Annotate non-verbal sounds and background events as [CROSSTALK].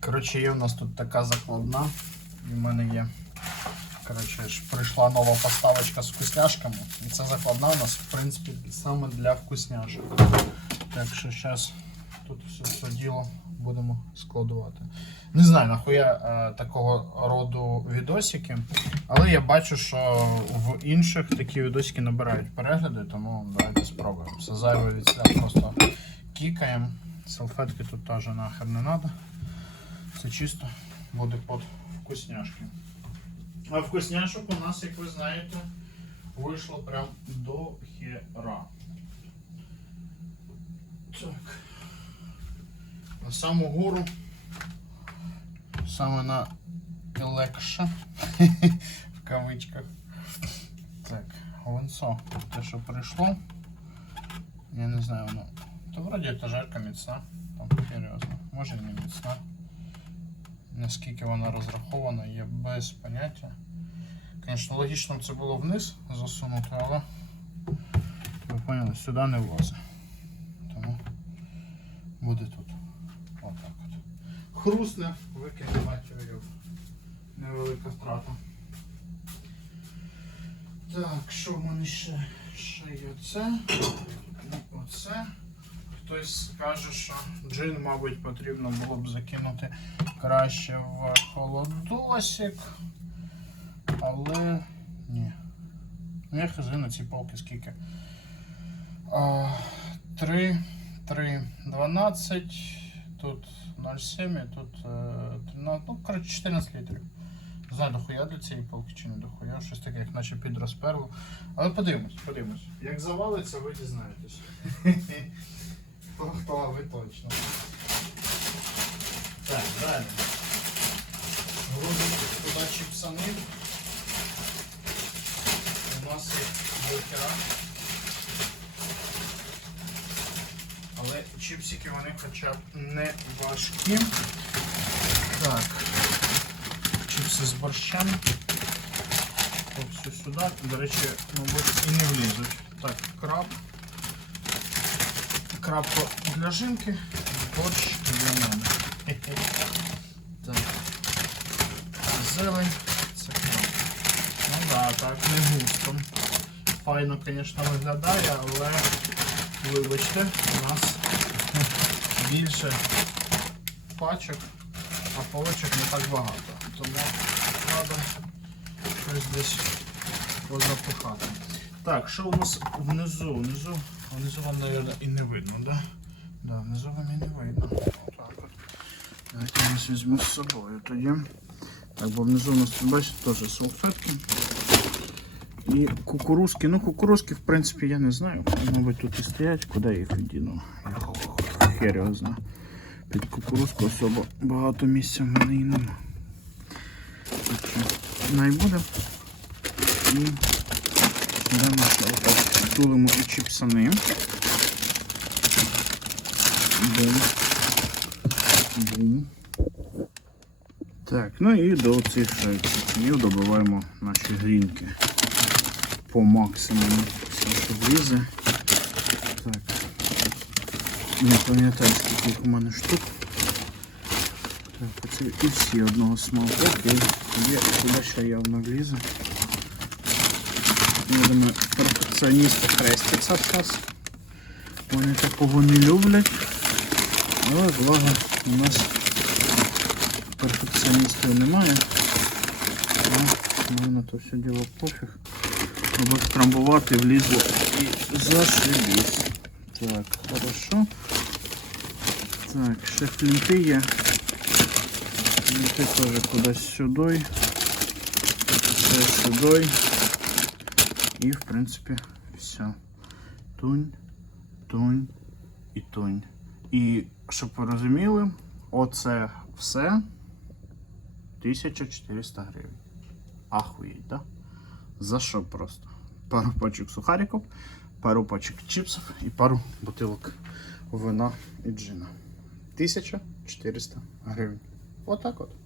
Коротше, є в нас тут така закладна. В мене є. Коротше, прийшла нова поставочка з вкусняшками. І ця закладна у нас, в принципі, саме для вкусняшок. Так що зараз тут все, все діло будемо складувати. Не знаю, нахуя е, такого роду відосики, але я бачу, що в інших такі відосики набирають перегляди, тому давайте спробуємо. Все зайве від себя просто кікаємо. Салфетки тут теж нахер не треба. Це чисто під вкусняшки. А вкусняшок у нас, як ви знаєте, вийшло прям до хера. Так. На саму гору, саме на легше, [LAUGHS] в кавичках. Так, венцо, те, що прийшло. Я не знаю, воно. Та вроді етажерка міцна. Там серйозно. Може не міцна. Наскільки вона розрахована, є без поняття. Звісно, логічно це було вниз засунути, але ви поняли, сюди не влазить. Тому буде тут. Отак от. Хрусне, викине матір'ю. Невелика втрата. Так, що в мене ще? Ще є оце. І оце. Хтось скаже, що джин, мабуть, потрібно було б закинути краще в холодосик. Але ні. Ну я хз на ці полки скільки. 3, 3, 12, тут 0,7 і тут е, 13, ну, коротше 14 літрів. Не знаю, дохуя для цієї полки чи не дохуя, щось таке, як наче підрозперло. Але подивимось, подивимось. Як завалиться, ви дізнаєтесь. [LAUGHS] Хто, точно. Так, далі. Грузимо туди чіпсани. У нас є бургера. Але чіпсики вони хоча б не важкі. Так. Чіпси з борщем. Все сюди. До речі, мабуть, і не влізуть. Так, краб. Крабко для жінки, борщ для мене. Так. Зелень. Це краб. Ну да, так, не густо. Файно, звісно, виглядає, але вибачте, у нас більше пачок, а полочок не так багато. Тому треба щось десь позапихати. Так, що у нас внизу? Внизу, внизу вам, мабуть, і не видно, да? Да, внизу вам і не видно. Отак от. Давайте я нас візьму з собою тоді. Так, бо внизу у нас, тут, бачите, теж салфетки. І кукурузки. Ну, кукурузки, в принципі, я не знаю. Мабуть, тут і стоять, куди їх віддіну. Хер його знає. Під кукурузку особо багато місця в мене і нема. Так що, най буде. І йдемо ще отак. Тулимо і чіпсани. Бум. Бум. Так, ну і до цих чіпсанів добиваємо наші грінки по максимуму. Все, що влізе. Так. Не пам'ятаю, скільки їх у мене штук. Так, оце і всі одного смаку. Куди ще явно влізе. Я думаю, перфекціоністи хрестяться зараз. Вони такого не люблять. Але благо у нас перфекціоністів немає. Тому на то все діло пофіг. Аби трамбувати влізло і зашибісь. Так, хорошо. Так, ще флінти є. Флінти теж кудись сюди. Це сюди. І в принципі все. Тунь, тунь і тунь. І щоб ви розуміли, оце все 1400 гривень. Ахуєть, да? За що просто? Пару пачок сухариків, пару пачок чипсів і пару бутилок вина і джина. 1400 гривень. Отак от.